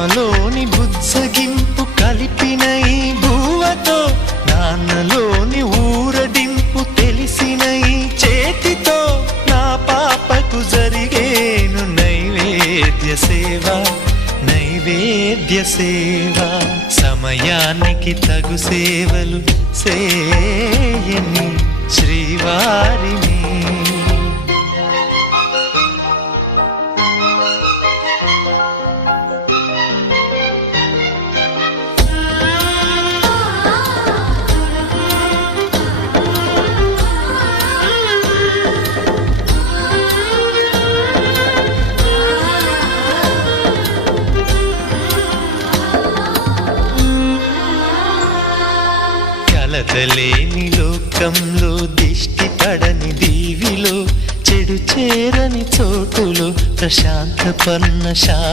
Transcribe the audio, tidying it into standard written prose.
అమ్మలోని బుజ్జగింపు కలిపిన ఈ బువ్వతో నాన్నలోని ఊరడింపు తెలిసిన ఈ చేతితో నా పాపకు జరిగేను నైవేద్య సేవ నైవేద్య సేవ సమయానికి తగు సేవలు సేయని శ్రీవారిని కలతలేని లోకంలో దిష్టి పడని దీవిలో చెడు చేరని చోటులో ప్రశాంత పర్ణశాల